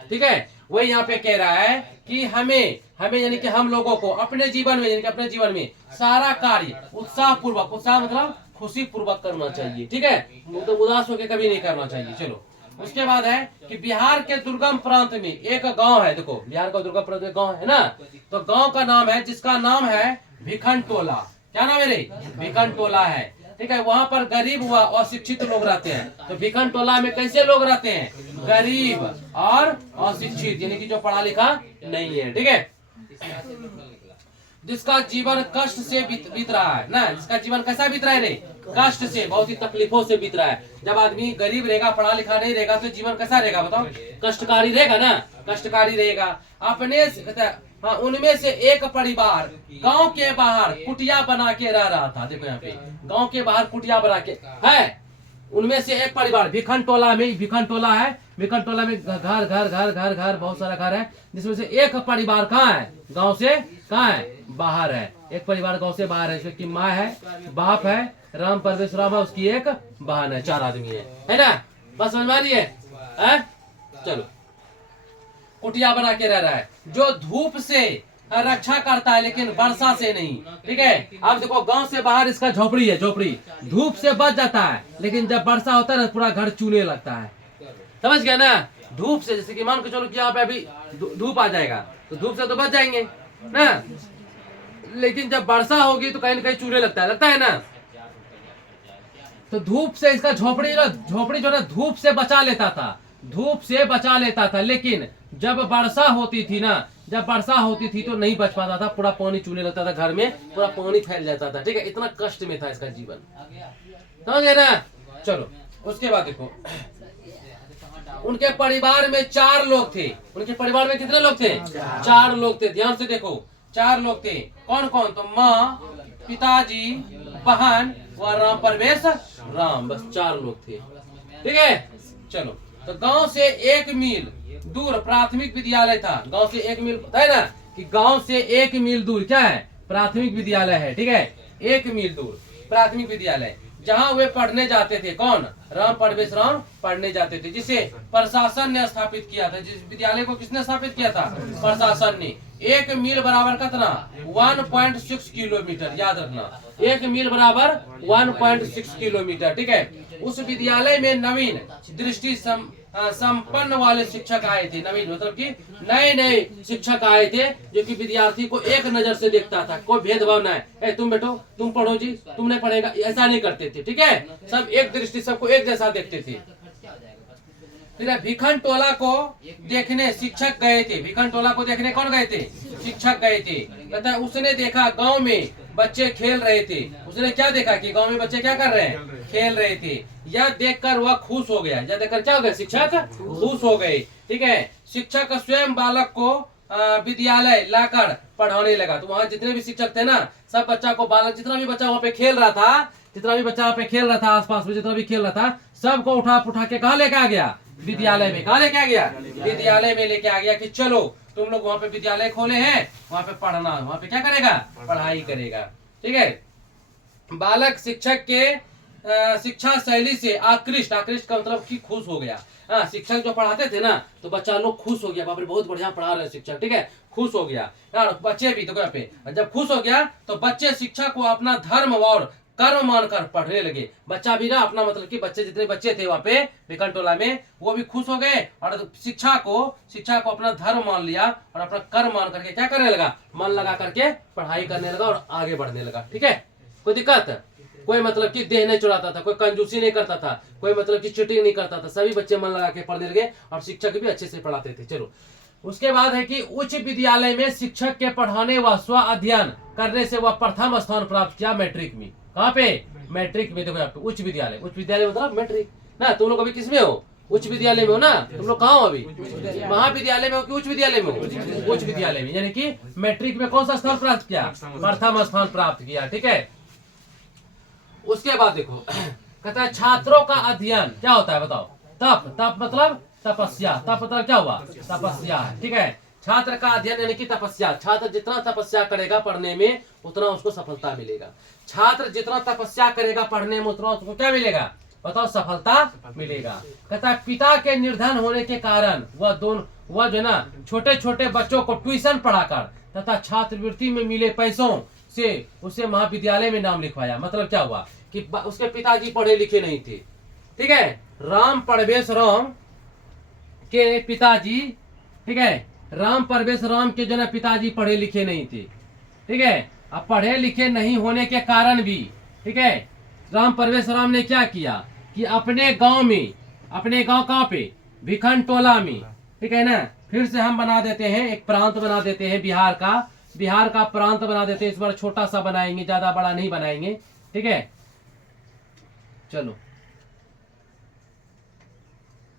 ठीक है। वही यहाँ पे कह रहा है कि हमें यानी कि हम लोगों को अपने जीवन में, यानी कि अपने जीवन में सारा कार्य उत्साह पूर्वक, उत्साह मतलब खुशी पूर्वक करना चाहिए, ठीक है। तो उदास होकर कभी नहीं करना चाहिए। चलो उसके बाद है कि बिहार के दुर्गम प्रांत में एक गांव है। देखो बिहार का दुर्गम प्रांत में गांव है ना, तो गांव का नाम है, जिसका नाम है भिखनटोला। क्या नाम है रे? भिखनटोला है, ठीक है। वहाँ पर गरीब व अशिक्षित लोग रहते हैं। तो भिखनटोला में कैसे लोग रहते हैं? गरीब और अशिक्षित, यानी कि जो पढ़ा लिखा नहीं है, ठीक है। जिसका जीवन कष्ट से बीत रहा है ना, जिसका जीवन कैसा बीत रहा है रे? कष्ट से, बहुत ही तकलीफों से बीत रहा है। जब आदमी गरीब रहेगा, पढ़ा लिखा नहीं रहेगा, तो जीवन कैसा रहेगा बताओ? कष्टकारी रहेगा ना, कष्टकारी रहेगा। अपने उनमें से एक परिवार गांव के बाहर कुटिया बना के रह रहा था। देखो यहाँ पे गांव के बाहर कुटिया बना के है। उनमें से एक परिवार, भिखनटोला में, भिखनटोला है, भिखनटोला में घर घर घर घर घर बहुत सारा घर है, जिसमें से एक परिवार कहाँ है? गांव से कहाँ है? बाहर है। एक परिवार गांव से बाहर है, जिसकी माँ है, बाप है, राम परवेश राम है, उसकी एक बहन है, 4 आदमी है ना। बस समझ में आ रही है? चलो कुटिया बना के रह रहा है, जो धूप से रक्षा करता है लेकिन वर्षा से नहीं, ठीक है। अब देखो गांव से बाहर इसका झोपड़ी है, झोपड़ी धूप से बच जाता है, लेकिन जब वर्षा होता है ना पूरा घर चूने लगता है। समझ गया ना? धूप से, जैसे कि मान के चलो कि यहाँ पे अभी धूप आ जाएगा, तो धूप से तो बच जाएंगे ना, लेकिन जब वर्षा होगी तो कहीं ना कहीं चूने लगता है ना। तो धूप से इसका झोपड़ी जो ना धूप से बचा लेता था, धूप से बचा लेता था, लेकिन जब वर्षा होती थी ना, जब वर्षा होती थी तो नहीं बच पाता था, पूरा पानी चूने लगता था, घर में पूरा पानी फैल जाता था, ठीक है। इतना कष्ट में था इसका जीवन, समझ गए ना? चलो उसके बाद देखो, उनके परिवार में 4 लोग थे। उनके परिवार में कितने लोग थे? 4 लोग थे। ध्यान से देखो, 4 लोग थे। कौन कौन? तो माँ, पिताजी, बहन और राम परवेश राम, बस 4 लोग थे, ठीक है। चलो तो गांव से 1 मील दूर प्राथमिक विद्यालय था। गांव से 1 मील है ना, कि गांव से 1 मील दूर क्या है? प्राथमिक विद्यालय है, ठीक है। 1 मील दूर प्राथमिक विद्यालय, जहां वे पढ़ने जाते थे। कौन? राम परवेश राम पढ़ने जाते थे, जिसे प्रशासन ने स्थापित किया था। जिस विद्यालय को किसने स्थापित किया था? प्रशासन ने। एक मील बराबर कितना 1.6 किलोमीटर, याद रखना, एक मील बराबर 1.6 किलोमीटर, ठीक है। उस विद्यालय में नवीन दृष्टि संपन्न वाले शिक्षक आए थे। नवीन मतलब कि नए नए शिक्षक आए थे जो कि विद्यार्थी को एक नजर से देखता था, कोई भेदभाव ना है, तुम बैठो, तुम पढ़ो जी, तुम नहीं पढ़ेगा, ऐसा नहीं करते थे, ठीक है। सब एक दृष्टि, सबको एक जैसा देखते थे। फिर भिखन टोला को देखने शिक्षक गए थे। भिखन टोला को देखने कौन गए थे? शिक्षक गए थे। कहता है उसने देखा गांव में बच्चे खेल रहे थे। उसने क्या देखा कि गांव में बच्चे क्या कर रहे हैं? खेल रहे थे। यह देखकर वह खुश हो गया। यह देखकर क्या हो गया? शिक्षक खुश हो गए, ठीक है। शिक्षक स्वयं बालक को विद्यालय लाकर पढ़ाने लगा। तो वहाँ जितने भी शिक्षक थे ना, सब बच्चा को, बालक जितना भी बच्चा वहाँ पे खेल रहा था, जितना भी बच्चा वहाँ पे खेल रहा था, आसपास में जितना भी खेल रहा था, सबको उठा के कहाँ लेके आ गया? विद्यालय में। कहाँ लेके आ गया? विद्यालय में लेके आ गया कि चलो तुम लोग वहाँ पे विद्यालय खोले हैं, वहाँ पे पढ़ना, वहाँ पे क्या करेगा? पढ़ाई करेगा, ठीक है। बालक शिक्षक के शिक्षा शैली से आकृष्ट, आकृष्ट का मतलब कि खुश हो गया। हाँ, शिक्षक जो पढ़ाते थे ना, तो बच्चा लोग खुश हो गया, बाप रे बहुत बढ़िया पढ़ा रहे शिक्षक, ठीक है, खुश हो गया। यार बच्चे भी तो यहाँ पे जब खुश हो गया तो बच्चे शिक्षा को अपना धर्म और कर्म मानकर पढ़ने लगे। बच्चा भी ना अपना, मतलब कि बच्चे जितने बच्चे थे वहाँ पे भिखन टोला में, वो भी खुश हो गए और शिक्षा को अपना धर्म मान लिया और अपना कर्म मान करके क्या करने लगा? मन लगा करके पढ़ाई करने लगा और आगे बढ़ने लगा, ठीक है। कोई दिक्कत? कोई मतलब कि देह नहीं चुराता था, कोई कंजूसी नहीं करता था, कोई मतलब कि चीटिंग नहीं करता था, सभी बच्चे मन लगा के पढ़ने लगे और शिक्षक भी अच्छे से पढ़ाते थे। चलो, उसके बाद है कि उच्च विद्यालय में शिक्षक के पढ़ाने व स्व अध्ययन करने से वह प्रथम स्थान प्राप्त किया मैट्रिक में। कहाँ पे? मैट्रिक में। देखो यहाँ पे उच्च विद्यालय, उच्च विद्यालय मतलब मैट्रिक ना। तुम लोग अभी किस में हो? उच्च विद्यालय में हो ना। तुम लोग कहाँ हो अभी? महाविद्यालय में हो कि उच्च विद्यालय में हो? उच्च विद्यालय में, यानी कि मैट्रिक में कौन सा स्थान प्राप्त किया? प्रथम स्थान प्राप्त किया, ठीक है। उसके बाद देखो कहता है छात्रों का अध्ययन क्या होता है बताओ? तप मतलब तपस्या। तप मतलब क्या हुआ? तपस्या, ठीक है। छात्र का अध्ययन यानी कि तपस्या। छात्र जितना तपस्या करेगा पढ़ने में, उतना उसको सफलता मिलेगा। छात्र जितना तपस्या करेगा पढ़ने में, उतना उसको क्या मिलेगा? बताओ, सफलता मिलेगा। कहता है पिता के निर्धन होने के कारण वह जो ना छोटे छोटे बच्चों को ट्यूशन पढ़ाकर तथा छात्रवृत्ति में मिले पैसों से उसे महाविद्यालय में नाम लिखवाया। मतलब क्या हुआ कि उसके पिताजी पढ़े लिखे नहीं थे, ठीक है। राम परवेश राम के पिताजी, ठीक है, राम परवेश राम के जो ना पिताजी पढ़े लिखे नहीं थे, ठीक है। अब पढ़े लिखे नहीं होने के कारण भी, ठीक है, राम परवेश राम ने क्या किया कि अपने गांव में, अपने गांव कहाँ पे? भिखन टोला में, ठीक है ना। फिर से हम बना देते हैं, एक प्रांत बना देते हैं बिहार का प्रांत बना देते हैं। इस बार छोटा सा बनाएंगे, ज्यादा बड़ा नहीं बनाएंगे, ठीक है। चलो,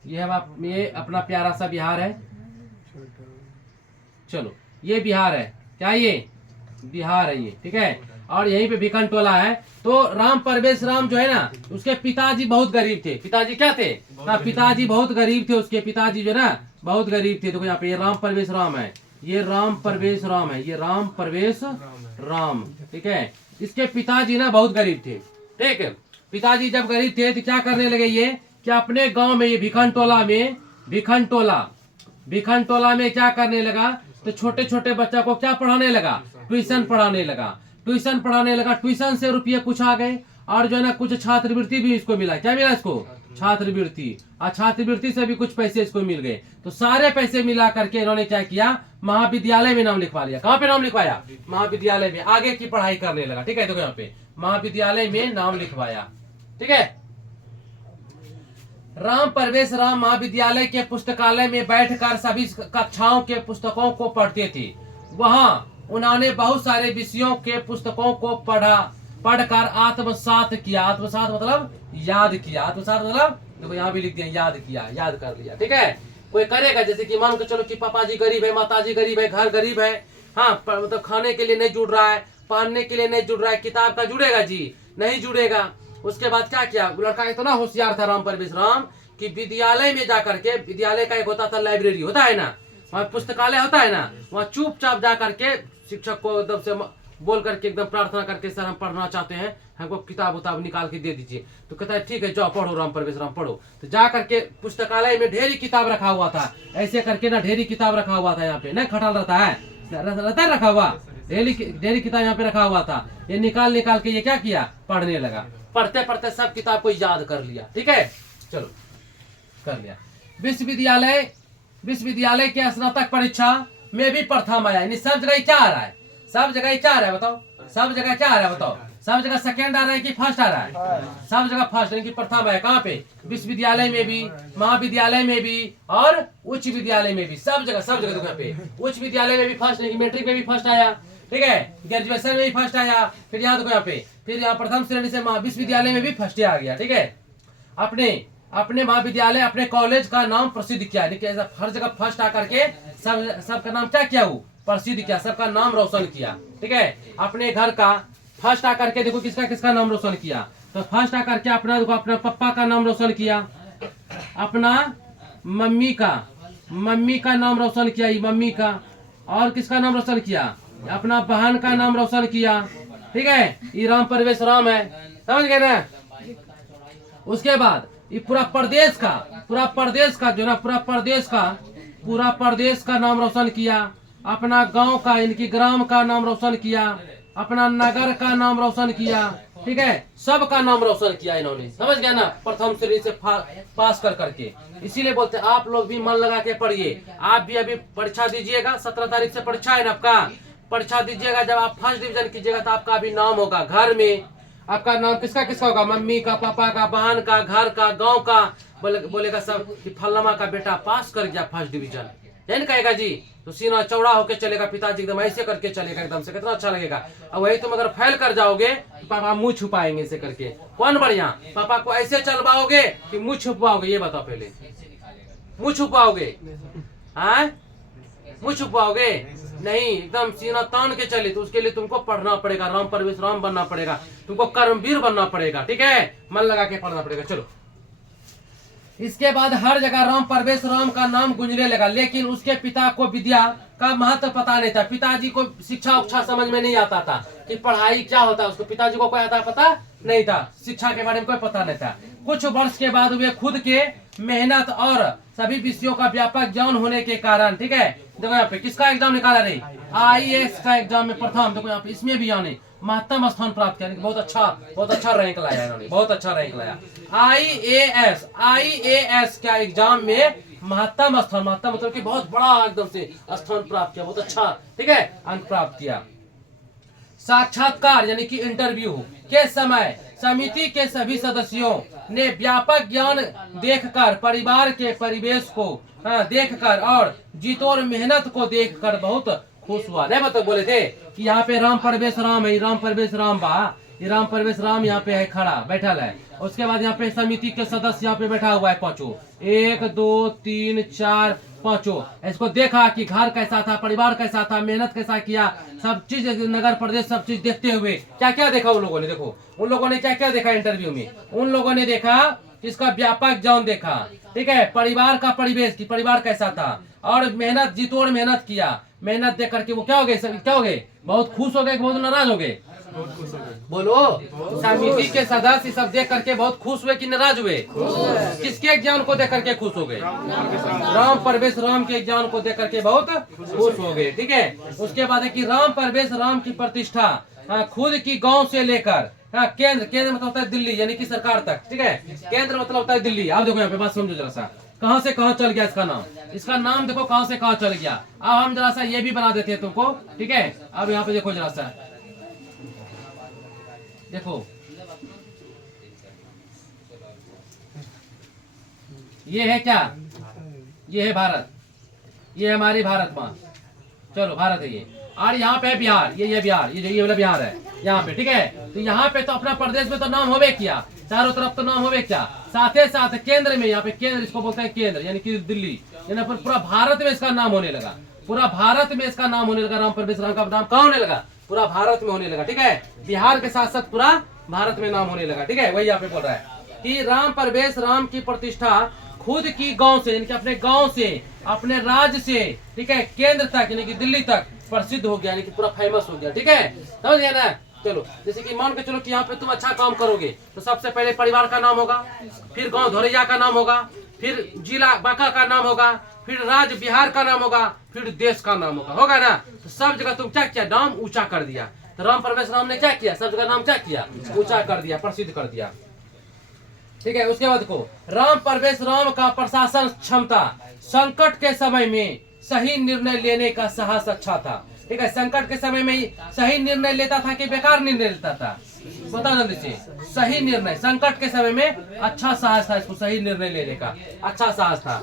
ये अपना प्यारा सा बिहार है। चलो, ये बिहार है, क्या ये बिहार है ये, ठीक है। और यहीं पे भिखन टोला है। तो राम परवेश राम जो है ना, उसके पिताजी बहुत गरीब थे। पिताजी क्या थे? हाँ, पिताजी बहुत गरीब थे। उसके पिताजी जो ना बहुत गरीब थे। देखो यहाँ पे ये राम परवेश राम है, ये राम परवेश राम है, ये राम परवेश राम, ठीक है। इसके पिताजी ना बहुत गरीब थे, ठीक है। पिताजी जब गरीब थे तो क्या करने लगे ये कि अपने गांव में, ये भिखन टोला में क्या करने लगा? तो छोटे छोटे बच्चा को क्या पढ़ाने लगा? ट्यूशन पढ़ाने लगा। ट्यूशन से रुपये कुछ आ गए और जो है ना कुछ छात्रवृत्ति भी इसको मिला। क्या मिला इसको? छात्रवृत्ति। और छात्रवृत्ति से भी कुछ पैसे इसको मिल गए। तो सारे पैसे मिला करके इन्होंने क्या किया? महाविद्यालय में नाम लिखवा लिया। कहाँ पे नाम लिखवाया? महाविद्यालय में। आगे की पढ़ाई करने लगा, ठीक है। देखो यहाँ पे महाविद्यालय में नाम लिखवाया, ठीक है। राम परवेश राम महाविद्यालय के पुस्तकालय में बैठकर सभी कक्षाओं के पुस्तकों को पढ़ते थे। वहां उन्होंने बहुत सारे विषयों के पुस्तकों को पढ़कर आत्मसात किया। आत्मसात मतलब याद किया। आत्मसात मतलब देखो यहाँ भी लिख दिया, याद किया, याद कर लिया, ठीक है। कोई करेगा, जैसे कि मान के चलो कि पापा जी गरीब है, माता जी गरीब है, घर गरीब है, हाँ, मतलब खाने के लिए नहीं जुड़ रहा है, पहनने के लिए नहीं जुड़ रहा है, किताब का जुड़ेगा जी? नहीं जुड़ेगा। उसके बाद क्या किया? लड़का इतना होशियार था राम परवेश राम कि विद्यालय में जाकर के, विद्यालय का एक होता था लाइब्रेरी, होता है ना, वहाँ पुस्तकालय होता है ना, वहाँ चुपचाप जा करके शिक्षक को एकदम से बोल करके एकदम प्रार्थना करके, सर हम पढ़ना चाहते हैं, हमको किताब उताब निकाल के दे दीजिए। तो कहता है ठीक है जाओ पढ़ो, राम परवेश राम पढ़ो। तो जा करके पुस्तकालय में ढेरी किताब रखा हुआ था, ऐसे करके ना ढेरी किताब रखा हुआ था। यहाँ पे ना खटाल रहता है, रहता रखा हुआ, डेली किताब यहाँ पे रखा हुआ था। ये निकाल के ये क्या किया, पढ़ने लगा। पढ़ते पढ़ते सब किताब को याद कर लिया। ठीक है, चलो कर लिया। विश्वविद्यालय के स्नातक परीक्षा में भी प्रथम आया। यानी सब जगह क्या आ रहा है, सब जगह क्या आ रहा है बताओ, सब जगह क्या आ रहा है बताओ, सब जगह सेकंड आ रहा है कि फर्स्ट आ रहा है, सब जगह फर्स्ट यानी कि प्रथम है। कहाँ पे, विश्वविद्यालय में भी, महाविद्यालय में भी और उच्च विद्यालय में भी, सब जगह देखो यहाँ पे। उच्च विद्यालय में भी फर्स्ट, मैट्रिक में भी फर्स्ट आया। ठीक है, ग्रेजुएशन में भी फर्स्ट आया। फिर यहाँ देखो यहाँ पे, फिर यहाँ प्रथम श्रेणी से विश्वविद्यालय में भी फर्स्ट आ गया। ठीक है, अपने महाविद्यालय, अपने कॉलेज का नाम प्रसिद्ध किया। हर जगह फर्स्ट आकर के सबका नाम क्या किया, वो प्रसिद्ध किया, सबका नाम रोशन किया। ठीक है, अपने घर का फर्स्ट आकर के देखो किसका नाम रोशन किया, तो फर्स्ट आकर के अपना देखो, अपना पापा का नाम रोशन किया, अपना मम्मी का नाम रोशन किया, ये मम्मी का। और किसका नाम रोशन किया, अपना बहन का नाम रोशन किया। ठीक है, ये राम प्रवेश राम है, समझ गए ना। उसके बाद ये पूरा प्रदेश का जो ना पूरा प्रदेश का नाम रोशन किया, अपना गांव का इनकी ग्राम का नाम रोशन किया, अपना नगर का नाम रोशन किया। ठीक है, सबका नाम रोशन किया इन्होंने, समझ गया ना, प्रथम श्रेणी से पास कर करके। इसीलिए बोलते हैं आप लोग भी मन लगा के पढ़िए। आप भी अभी परीक्षा दीजिएगा, 17 तारीख से परीक्षा है ना आपका, परीक्षा दीजिएगा। जब आप फर्स्ट डिवीजन कीजिएगा तो आपका भी नाम होगा घर में। आपका नाम किसका होगा, मम्मी का, पापा का, बहन का, घर का, गांव का। बोलेगा सब कि फल्लमा का बेटा पास कर गया फर्स्ट डिवीजन, नहीं कहेगा जी, तो सीना चौड़ा होके चलेगा, पिताजी एकदम ऐसे करके चलेगा, एकदम से कितना अच्छा लगेगा। और वही तुम अगर फेल कर जाओगे तो पापा मुंह छुपाएंगे ऐसे करके। कौन बढ़िया, पापा को ऐसे चलवाओगे कि मुंह छुपाओगे, ये बताओ पहले। मुंह छुपाओगे, हाँ मुंह छुपाओगे नहीं, एकदम सीना तान के चले। तो उसके लिए तुमको पढ़ना पड़ेगा, राम प्रवेश राम बनना पड़ेगा, तुमको कर्मवीर बनना पड़ेगा। ठीक है, मन लगा के पढ़ना पड़ेगा। चलो, इसके बाद हर जगह राम प्रवेश राम का नाम गूंजने लगा। लेकिन उसके पिता को विद्या का महत्व पता नहीं था। पिताजी को शिक्षा उच्छा समझ में नहीं आता था कि पढ़ाई क्या होता है, उसको पिताजी को कोई आता पता नहीं था, शिक्षा के बारे में कोई पता नहीं था। कुछ वर्ष के बाद वे खुद के मेहनत और सभी विषयों का व्यापक ज्ञान होने के कारण, ठीक है, देखो यहाँ पे किसका एग्जाम निकाला रही, IAS का एग्जाम में प्रथम, देखो यहाँ पे इसमें भी यानी महत्तम स्थान प्राप्त किया। बहुत अच्छा रैंक लाया इन्होंने, बहुत अच्छा रैंक लाया। IAS का एग्जाम में महत्तम मतलब कि बहुत बड़ा एकदम से स्थान प्राप्त किया, बहुत अच्छा, ठीक है, अंक प्राप्त किया। साक्षात्कार यानी कि इंटरव्यू के समय समिति के सभी सदस्यों ने व्यापक ज्ञान देखकर, परिवार के परिवेश को देखकर और जीतोर मेहनत को देखकर बहुत खुश हुआ। नहीं मतलब बोले थे कि यहाँ पे राम प्रवेश राम है, राम प्रवेश राम बा, ये राम प्रवेश राम यहाँ पे है, खड़ा बैठल है। उसके बाद यहाँ पे समिति के सदस्य यहाँ पे बैठा हुआ है पांचों, 1 2 3 4 पांचों। इसको देखा कि घर कैसा था, परिवार कैसा था, मेहनत कैसा किया, सब चीज, नगर प्रदेश सब चीज देखते हुए क्या क्या देखा उन लोगों ने। देखो उन लोगों ने क्या क्या देखा इंटरव्यू में, उन लोगों ने देखा इसका व्यापक ज्ञान देखा, ठीक है, परिवार का परिवेश की परिवार कैसा था, और मेहनत, जीतोड़ मेहनत किया। मेहनत देख करके वो क्या हो गए, बहुत खुश हो गए, बहुत नाराज हो गए, बोलो। समिति के सदस्य सब देख करके बहुत खुश हुए कि नाराज हुए? किसके ज्ञान को देख करके खुश हो गए? राम प्रवेश राम के ज्ञान को देख करके बहुत खुश हो गए, ठीक है। उसके बाद है कि राम प्रवेश राम की प्रतिष्ठा खुद की गांव से लेकर केंद्र मतलब होता है दिल्ली, यानी कि सरकार तक, ठीक है, केंद्र मतलब होता है दिल्ली। आप देखो यहाँ पे बात समझो जरा सा, कहां से कहां चल गया इसका नाम देखो कहां से कहां चल गया। अब हम जरा सा ये भी बना देते हैं तुमको, ठीक है। अब यहाँ पे देखो जरा सा, देखो ये है क्या, ये है भारत, ये हमारी भारत माँ, चलो भारत है ये। और यहाँ पे बिहार, ये बिहार, ये वाला बिहार है यहाँ पे, ठीक है। तो यहाँ पे तो अपना प्रदेश में तो नाम होवे किया, चारों तरफ तो नाम होवे क्या, साथ ही साथ केंद्र में, यहाँ पे केंद्र इसको बोलते हैं केंद्र, यानी कि दिल्ली, यानी पर पूरा भारत में इसका नाम होने लगा, पूरा भारत में इसका नाम होने लगा। राम प्रवेश राम का नाम कहाँ होने लगा? पूरा भारत में होने लगा, ठीक है। बिहार के साथ साथ पूरा भारत में नाम होने लगा, ठीक है। वही यहाँ पे बोल रहा है कि राम प्रवेश राम की प्रतिष्ठा खुद की गांव से, यानी कि अपने गांव से, अपने राज्य से, ठीक है, केंद्र तक यानी कि दिल्ली तक प्रसिद्ध हो गया, यानी कि पूरा फेमस हो गया, ठीक है, समझ गया ना। चलो, जैसे कि मान के चलो कि यहाँ पे तुम अच्छा काम करोगे तो सबसे पहले परिवार का नाम होगा, फिर गांव धोरैया का नाम होगा, फिर जिला बांका का नाम होगा, फिर राज्य बिहार का नाम होगा, फिर देश का नाम होगा ना। तो सब जगह तुम क्या किया, नाम ऊंचा कर दिया। तो राम परवेश राम ने क्या किया, सब जगह नाम क्या किया, ऊंचा कर दिया, प्रसिद्ध कर दिया। ठीक है, उसके बाद को राम परवेश राम का प्रशासन क्षमता, संकट के समय में सही निर्णय लेने का साहस अच्छा था। ठीक है, संकट के समय में सही निर्णय लेता था कि बेकार निर्णय लेता था, बता जल्दी से। सही निर्णय, संकट के समय में अच्छा साहस था, इसको सही निर्णय लेने का अच्छा साहस था।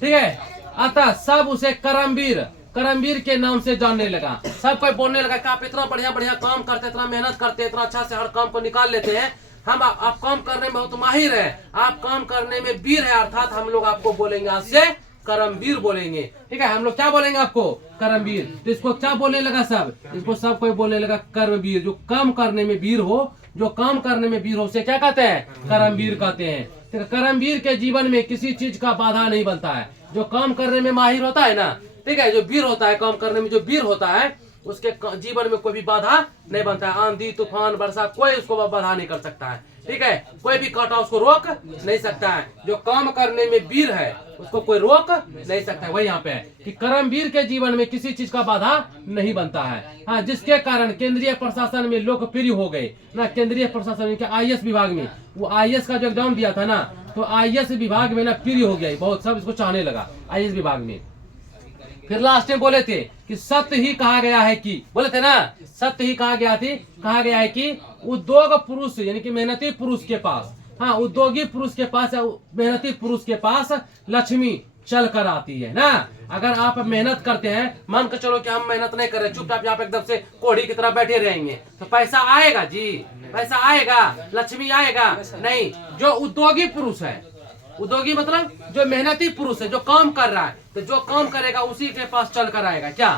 ठीक है, अतः सब उसे करमवीर के नाम से जानने लगा। सब कोई बोलने लगा कि आप इतना बढ़िया बढ़िया काम करते, इतना मेहनत करते, इतना अच्छा से हर काम को निकाल लेते हैं, हम आप काम करने में बहुत माहिर है, आप काम करने में वीर है, अर्थात हम लोग आपको बोलेंगे आज से करमवीर बोलेंगे। ठीक है, हम लोग क्या बोलेंगे आपको, करमवीर। तो इसको क्या बोलने लगा सब, इसको सब कोई बोलने लगा कर्मवीर। जो काम करने में वीर हो, जो काम करने में वीर हो, उसे क्या कहते हैं, करमवीर कहते हैं। तो करमवीर के जीवन में किसी चीज का बाधा नहीं बनता है। जो काम करने में माहिर होता है ना, ठीक है, जो वीर होता है, काम करने में जो वीर होता है, उसके जीवन में कोई भी बाधा नहीं बनता है। आंधी तूफान वर्षा कोई उसको बाधा नहीं कर सकता है। ठीक है, कोई भी कांटा उसको रोक नहीं सकता है। जो काम करने में वीर है उसको कोई रोक नहीं सकता है। वही यहाँ पे है कि करमवीर के जीवन में किसी चीज का बाधा नहीं बनता है। हाँ, जिसके कारण केंद्रीय प्रशासन में लोकप्रिय हो गए ना। केंद्रीय प्रशासन के IAS विभाग में, वो IAS का जो एग्जाम दिया था ना, तो IAS विभाग में ना प्रिय हो गया, बहुत सब इसको चाहने लगा IAS विभाग में। फिर लास्ट में बोले थे कि सत्य ही कहा गया है कि, बोले थे ना, सत्य ही कहा गया है कि उद्योग पुरुष यानी कि मेहनती पुरुष के पास, हाँ, उद्योगी पुरुष के पास, मेहनती पुरुष के पास लक्ष्मी चल कर आती है ना। अगर आप मेहनत करते हैं, मान कर चलो कि हम मेहनत नहीं कर रहे, चुपचाप यहाँ पे एकदम से कोढ़ी की तरह बैठे रहेंगे, तो पैसा आएगा जी, पैसा आएगा, लक्ष्मी आएगा नहीं। जो उद्योगी पुरुष है, उद्योगी मतलब जो मेहनती पुरुष है, जो काम कर रहा है, तो जो काम करेगा उसी के पास चल कर आएगा क्या,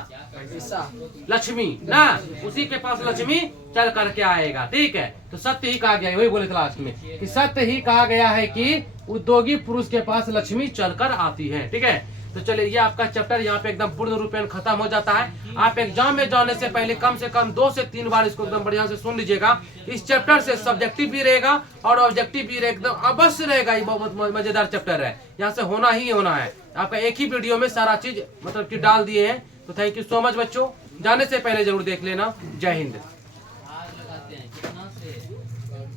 लक्ष्मी ना, उसी के पास लक्ष्मी चल करके आएगा। ठीक है, तो सत्य ही कहा गया है, वही बोले थे लास्ट में कि सत्य ही कहा गया है कि उद्योगी पुरुष के पास लक्ष्मी चलकर आती है। ठीक है, तो चलिए ये आपका चैप्टर यहाँ पे एकदम पूर्ण रूपेण खत्म हो जाता है। आप एग्जाम में जाने से पहले कम से कम 2 से 3 बार इसको एकदम बढ़िया से सुन लीजिएगा। इस चैप्टर से सब्जेक्टिव भी रहेगा और ऑब्जेक्टिव भी एकदम अवश्य रहेगा। ये बहुत मजेदार चैप्टर है, यहाँ से होना ही होना है। आपका एक ही वीडियो में सारा चीज मतलब कि डाल दिए हैं। तो थैंक यू सो मच बच्चों, जाने से पहले जरूर देख लेना। जय हिंद।